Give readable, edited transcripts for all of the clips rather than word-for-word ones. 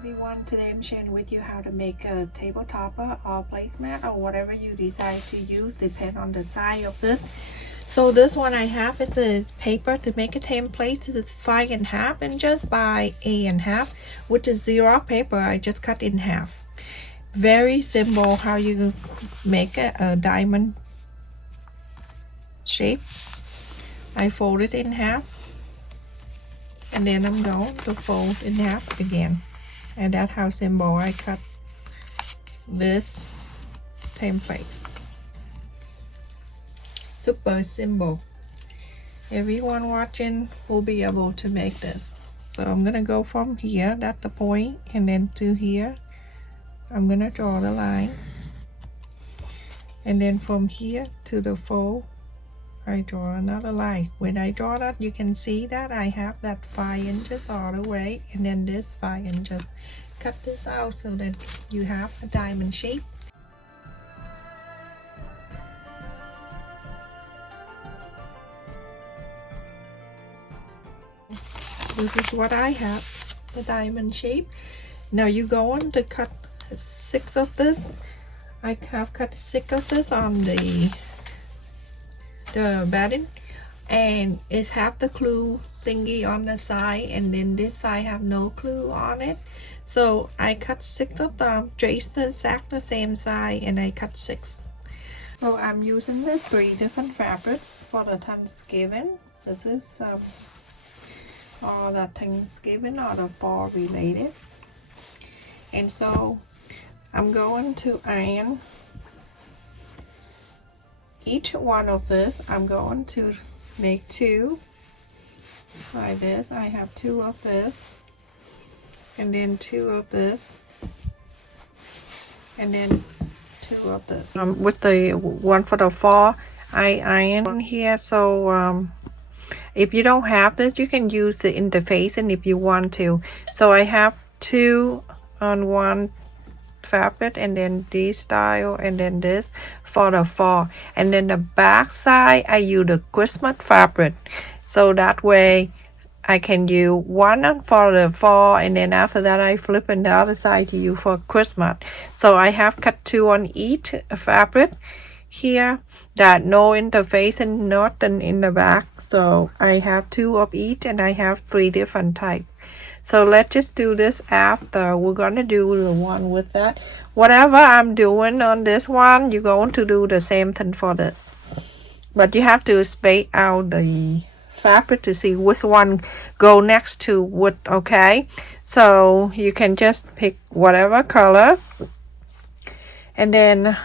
everyone, today I'm sharing with you how to make a table topper or placemat or whatever you decide to use, depend on the size of this. So this one I have is a paper to make a template. This is 5.5 inches by 8.5, which is zero paper. I just cut in half. Very simple how you make a diamond shape. I fold it in half and then I'm going to fold in half again, and that's how simple I cut this template. Super simple. Everyone watching will be able to make this. So I'm gonna go from here, that's the point, and then to here I'm gonna draw the line, and then from here to the fold I draw another line. When I draw that, you can see that I have that 5 inches all the way, and then this 5 inches. Cut this out so that you have a diamond shape. This is what I have, the diamond shape. Now you go on to cut 6 of this. I have cut 6 of this on the batting, and it have the clue thingy on the side, and then this side have no clue on it. So I cut 6 of them, trace the exact the same side, and I cut 6. So I'm using the 3 different fabrics for the Thanksgiving. This is all the Thanksgiving or the fall related. And so I'm going to iron each one of this. I'm going to make 2 like this. I have 2 of this, and then 2 of this, and then 2 of this. With the one for the fall, I iron here. So if you don't have this, you can use the interfacing if you want to. So I have 2 on one fabric, and then this style, and then this for the fall, and then the back side I use the Christmas fabric, so that way I can use one for the fall, and then after that I flip in the other side to use for Christmas. So I have cut 2 on each fabric here, that no interfacing, nothing in the back. So I have 2 of each, and I have 3 different types. So let's just do this after. We're gonna do the one with that. Whatever I'm doing on this one, you're going to do the same thing for this, but you have to space out the fabric to see which one go next to what. Okay, so you can just pick whatever color, and then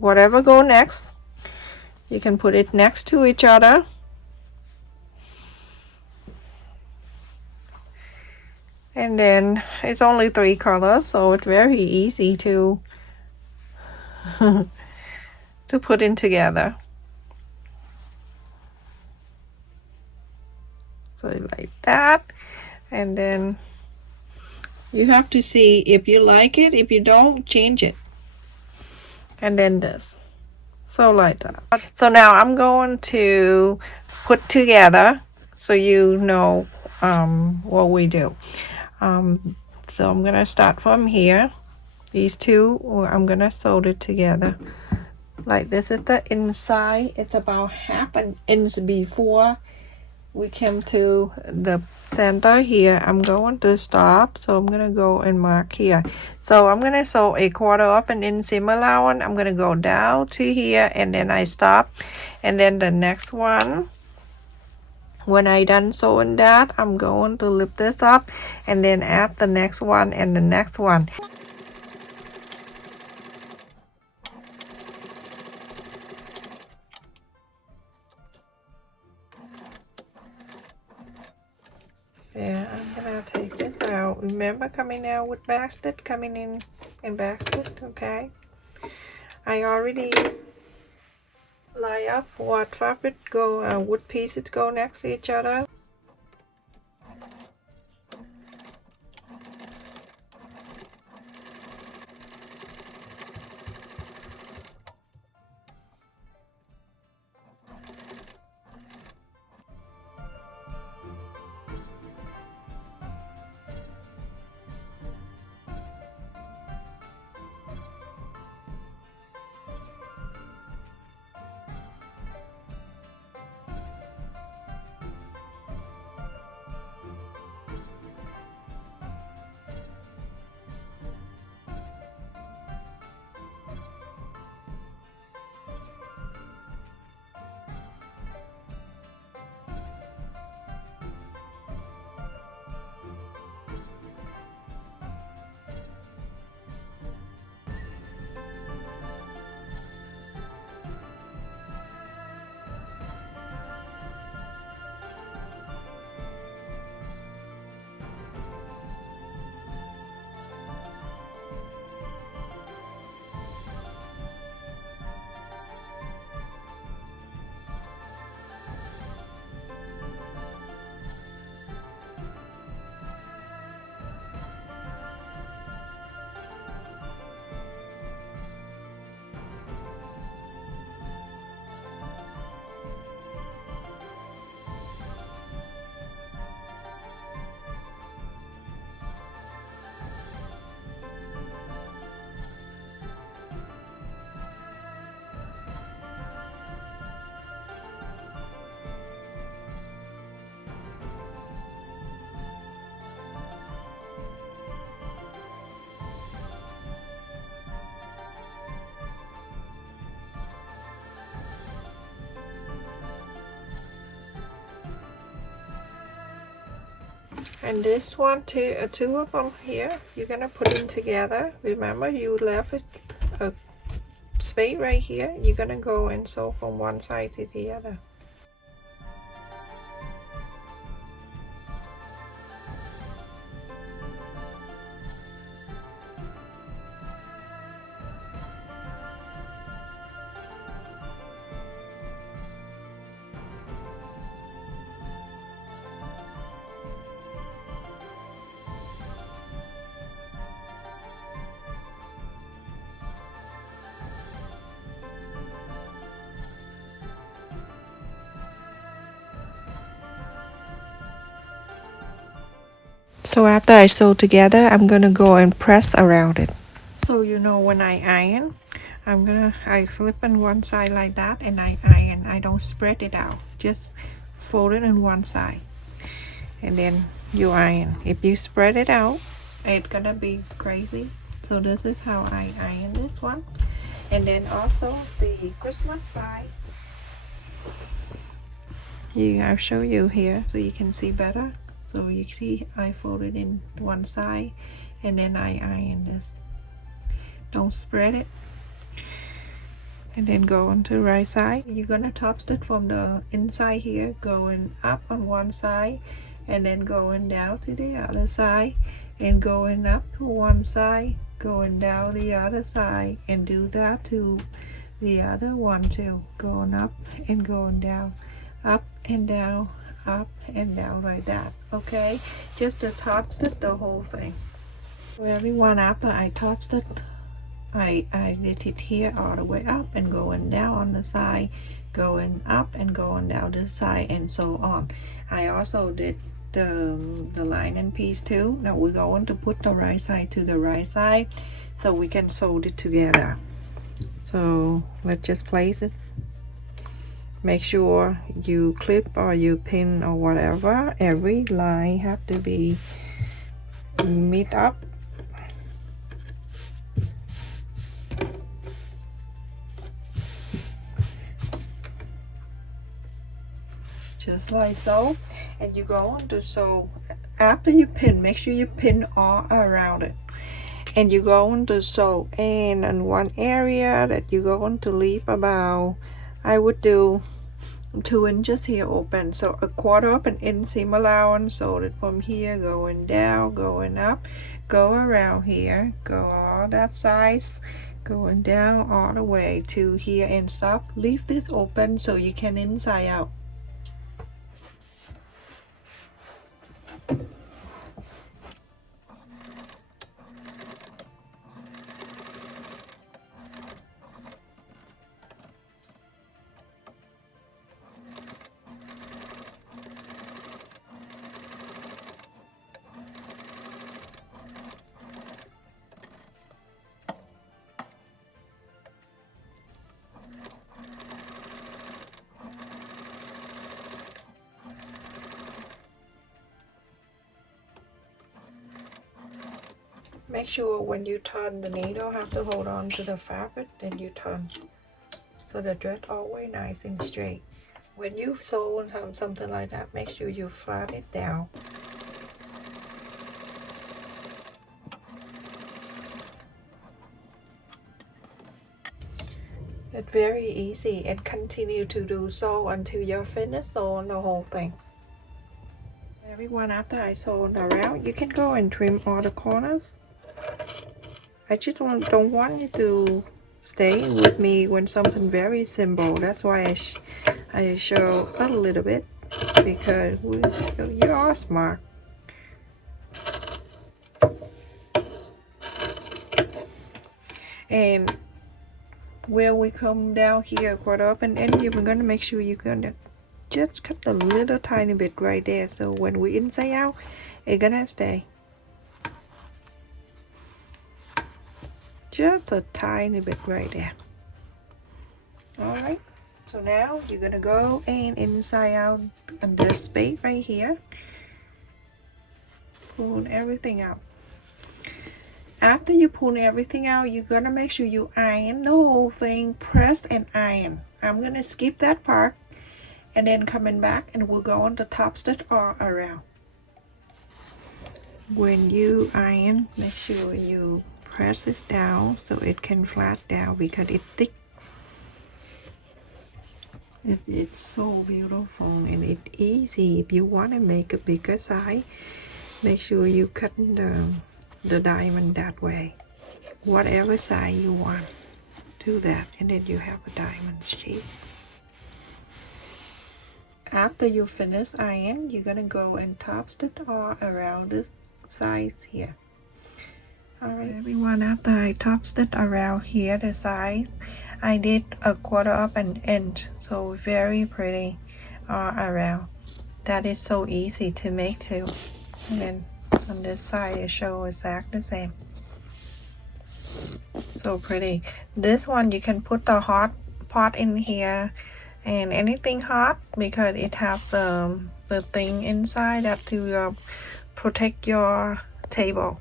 whatever go next, you can put it next to each other. And then it's only 3 colors, so it's very easy to to put in together. So like that, and then you have to see if you like it. If you don't, change it. And then this, so like that. So now I'm going to put together so you know what we do. So I'm gonna start from here. These 2, I'm gonna sew it together like this. Is the inside. It's about half an inch before we came to the center here. I'm going to stop, so I'm gonna go and mark here. So I'm gonna sew a 1/4 of an inch seam allowance. I'm gonna go down to here, and then I stop, and then the next one, when I done sewing that, I'm going to lift this up and then add the next one and the next one. Yeah, I'm gonna take this out. Remember, coming out with basket, coming in basket. Okay, I already line up what fabric go, what pieces go next to each other. And this one, two of them here, you're gonna put in together. Remember, you left it a space right here. You're gonna go and sew from one side to the other. So after I sew together, I'm gonna go and press around it. So you know, when I iron, I flip on one side like that and I iron. I don't spread it out, just fold it on one side and then you iron. If you spread it out, it's gonna be crazy. So this is how I iron this one. And then also the Christmas side, I'll show you here so you can see better. So you see I fold it in one side and then I iron this. Don't spread it. And then go on to the right side. You're gonna top stitch from the inside here, going up on one side and then going down to the other side and going up to one side, going down the other side, and do that to the other one too, going up and going down, up and down, up and down like that. Okay, just to top stitch the whole thing. So everyone, after I top stitch, I did it here all the way up and going down on the side, going up and going down the side, and so on. I also did the lining piece too. Now we're going to put the right side to the right side so we can sew it together. So let's just place it. Make sure you clip or you pin or whatever. Every line have to be meet up. Just like so. And you're going to sew after you pin. Make sure you pin all around it. And you're going to sew in one area that you're going to leave about, I would do 2 inches here open, so a quarter of an inch seam allowance. So that from here going down, going up, go around here, go all that size, going down all the way to here and stop. Leave this open so you can inside out. Make sure when you turn the needle, have to hold on to the fabric, then you turn so the thread always nice and straight. When you sew something like that, make sure you flat it down. It's very easy, and continue to do so until you're finished sewing the whole thing. Everyone, after I sew around, you can go and trim all the corners. I just don't want you to stay with me when something very simple. That's why I show a little bit, because you are smart. And where we come down here, quarter up and end, you're gonna make sure you're gonna just cut a little tiny bit right there, so when we inside out, it's gonna stay. Just a tiny bit right there. Alright, so now you're gonna go and inside out on this space right here. Pull everything out. After you pull everything out, you're gonna make sure you iron the whole thing, press and iron. I'm gonna skip that part and then coming back and we'll go on the top stitch all around. When you iron, make sure you press this down so it can flat down because it's thick. It's so beautiful and it's easy. If you want to make a bigger size, make sure you cut the diamond that way. Whatever size you want, do that, and then you have a diamond shape. After you finish iron, you're gonna go and top stitch all around this size here. Alright everyone, after I top stitch around here the size, I did a quarter of an inch, so very pretty all around. That is so easy to make too. And then on this side it shows exactly the same. So pretty. This one you can put the hot pot in here and anything hot because it has the thing inside that to protect your table.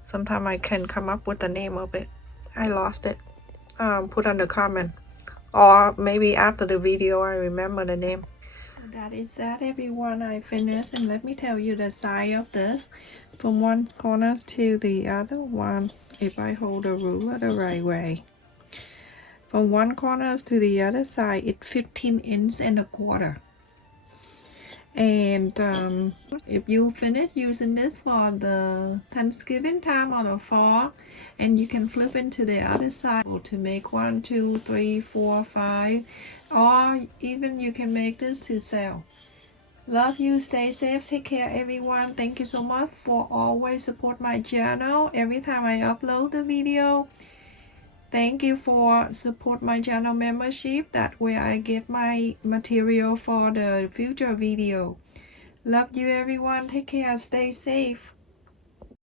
Sometime I can come up with the name of it. I lost it. Put on the comment, or maybe after the video I remember the name. That is that everyone. I finished, and let me tell you the size of this from one corner to the other one. If I hold the ruler the right way, from one corner to the other side, it's 15 inches and a quarter. And if you finish using this for the Thanksgiving time or the fall, and you can flip into the other side to make 1, 2, 3, 4, 5, or even you can make this to sell. Love you, stay safe, take care everyone. Thank you so much for always support my channel every time I upload the video. Thank you for support my channel membership. That way I get my material for the future video. Love you everyone. Take care. Stay safe.